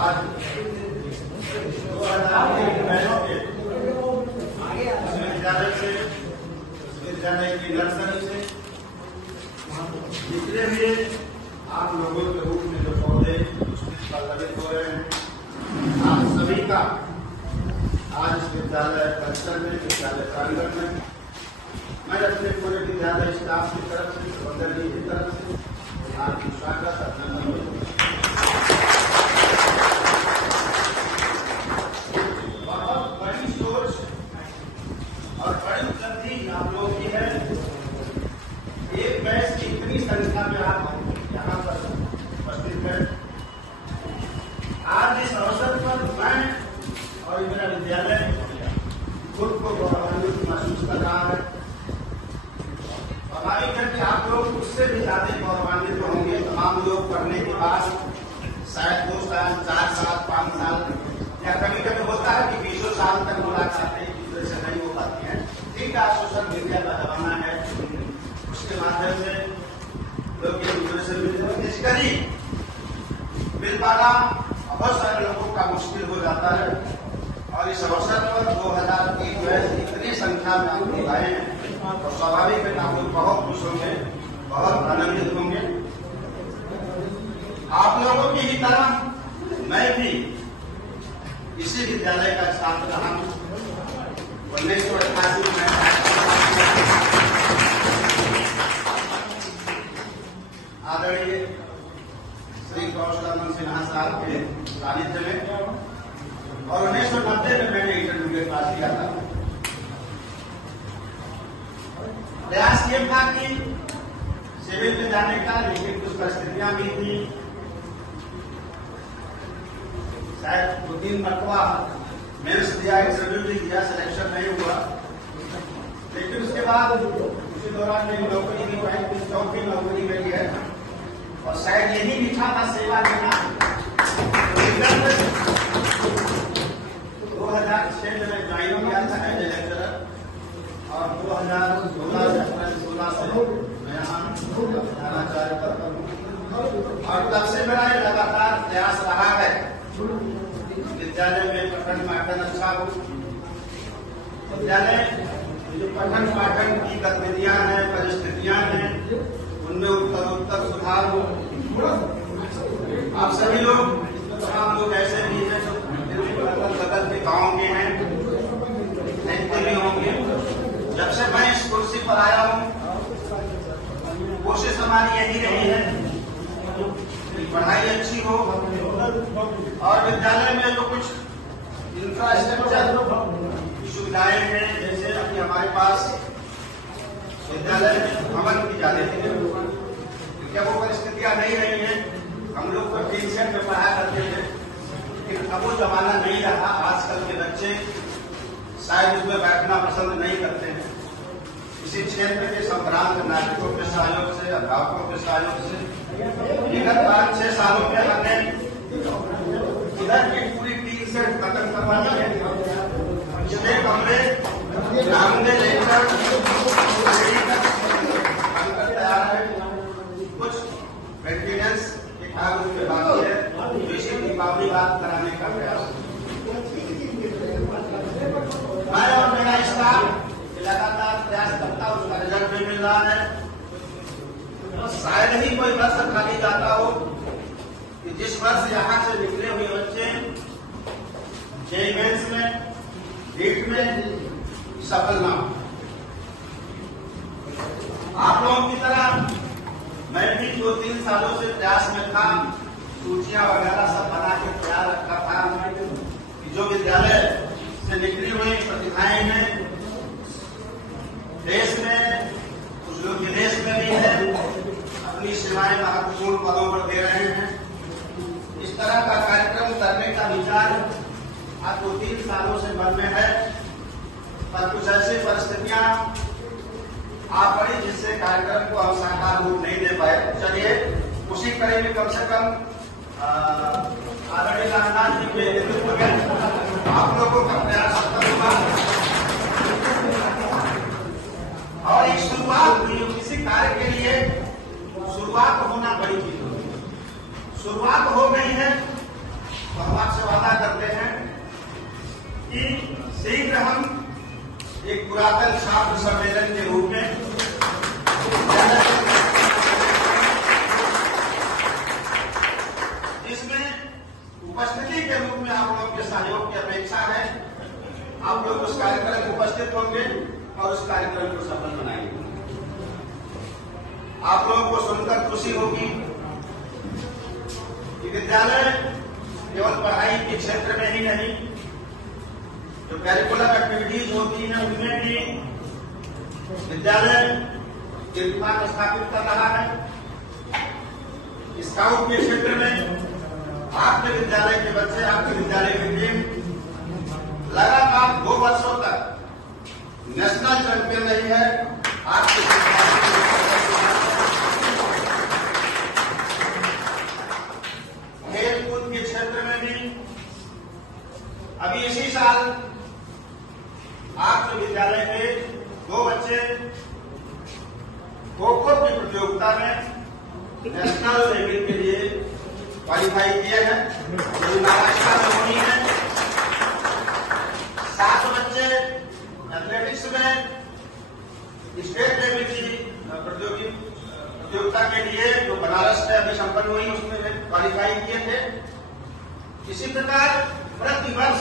आज विद्यालय की नर्सरी से जितने भी आप लोगों के रूप में जो पौधे लगित हो रहे हैं, आप सभी का आज इस विद्यालय परिसर में, विद्यालय प्रांगण में मैं अपने पूरे विद्यालय स्टाफ की तरफ से, प्रबंधन की तरफ से आपकी स्वागत अभिनंदन। बहुत बड़ी सोच और बड़ी उपलब्धि आप लोगों की है। एक बैच की इतनी संख्या में आप यहाँ पर उपस्थित है। आज इस अवसर पर मैं और मेरा विद्यालय खुद को गौरवान्वित महसूस कर रहा है। स्वाभाविक है कि आप लोग उससे भी ज्यादा गौरवान्वित होंगे। तमाम लोग पढ़ने के बाद शायद 2 साल, 4 साल, 5 साल या कभी कभी होता है कि 20 साल तक मुलाकातें एक दूसरे से नहीं हो पाती हैं। ठीक है, सोशल मीडिया का जमाना है, उसके माध्यम से लोग एक दूसरे से फिजिकली मिल पाना बहुत सारे लोगों का मुश्किल हो जाता है। और इस अवसर पर 2001 बैच इतनी संख्या में आप आए हैं और स्वाभाविक है आप लोग बहुत खुश होंगे, बहुत आनंदित होंगे। आप लोगों की ही तरह मैं भी इसी विद्यालय का छात्र रहा हूँ। 1988 में आदरणीय श्री कौशलानंद सिन्हा साहब के सानिध्य में और 1990 में मैंने इंटरमीडिएट पास किया था। प्रयास ये था कि सिविल में जाने का, लेकिन कुछ परिस्थितियां भी थी। शायद 2-3 मरतबा मेंस दिया, इंटरव्यू भी दिया, सिलेक्शन नहीं हुआ। लेकिन उसके बाद उसी दौरान मेरी नौकरी की कुछ चौथी नौकरी मिली है और शायद यही लिखा था सेवा देना। 2006 में मैं ज्वाइन किया था एज ए लेक्चरर और 2016 से मैं यहाँ प्रधानाचार्य पर हूँ। और तब से मेरा ये लगातार प्रयास रहा है विद्यालय में पठन पाठन अच्छा हो। विद्यालय जो पठन पाठन की गतिविधियां हैं, परिस्थितियां हैं, उनमें उत्तर सुधार हो। आप सभी लोग, तमाम लोग ऐसे भी हैं जो बगल के गाँव के हैं, देखते भी होंगे। जब से मैं इस कुर्सी पर आया हूँ, कोशिश हमारी यही रही है कि पढ़ाई अच्छी हो और विद्यालय में जो कुछ इंफ्रास्ट्रक्चर सुविधाएं हैं, जैसे अभी हमारे पास विद्यालय में भवन की ज्यादा क्या वो परिस्थितियां नहीं रही हैं। हम लोग को टेंशन में पढ़ा करते थे, लेकिन अब वो जमाना नहीं रहा। आजकल के बच्चे शायद उसमें बैठना पसंद नहीं करते हैं। इसी क्षेत्र के संक्रांत नागरिकों के सहयोग से, अध्यापकों के सहयोग से विगत 5-6 सालों में हमने इधर की पूरी टीम से खत्म करवाई है। पिछले कमरे नामदे लेकर तैयार है। कुछ मेंटेनेंस के काम के बाकी है, जो इसी दीपावली बात कराने का प्रयास। मैं और मेरा स्टाफ लगातार प्रयास करता, उसका रिजल्ट भी मिल रहा है। शायद ही कोई वर्ष खाली जाता हो कि जिस वर्ष यहाँ से निकले हुए बच्चे जेईई मेंस में, नीट में सफल ना हो। आप लोगों की तरह मैं भी 2-3 सालों से प्रयास में था, सूचियां वगैरह सब बना के तैयार रखा था कि जो विद्यालय से निकली हुई प्रतिभाएं हैं देश में, कुछ लोग विदेश में भी हैं, अपनी सेवाएं महत्वपूर्ण पदों पर दे रहे हैं। इस तरह का कार्यक्रम करने का विचार आज 2-3 सालों से मन में है, पर कुछ ऐसी परिस्थितियां आ पड़ी जिससे कार्यक्रम को हम साकार रूप नहीं दे पाए। चलिए उसी कड़ी में कम से कम आदरणीय रामनाथ जी के नेतृत्व में आप लोगों का प्रयास होगा और एक शुरुआत हुई। किसी कार्य के लिए शुरुआत होना बड़ी चीज होती है। शुरुआत हो गई है तो हम आपसे वादा करते हैं कि शीघ्र हम एक पुरातन छात्र सम्मेलन के रूप में इसमें उपस्थिति के रूप में आप लोगों के सहयोग की अपेक्षा है। आप लोग उस कार्यक्रम में उपस्थित होंगे और उस कार्यक्रम को सफल बनाएंगे। आप लोगों को सुनकर खुशी होगी कि विद्यालय केवल पढ़ाई के क्षेत्र में ही नहीं, जो करिकुलर एक्टिविटीज होती हैं उनमें भी विद्यालय कीर्तिमान स्थापित कर रहा है। स्काउट के क्षेत्र में आपके विद्यालय के बच्चे, आपके विद्यालय की टीम लगातार 2 वर्षों तक नेशनल चैंपियन रही है। आपके खेलकूद के क्षेत्र में भी अभी इसी साल आपके विद्यालय के 2 बच्चे खो-खो की प्रतियोगिता में नेशनल लेवल के लिए क्वालिफाई किए हैं, जो महाराष्ट्र में होनी है। 7 बच्चे एथलेटिक्स में स्टेट लेवल की प्रतियोगिता के लिए जो बनारस में अभी संपन्न हुई उसमें क्वालिफाई किए थे। इसी प्रकार प्रतिवर्ष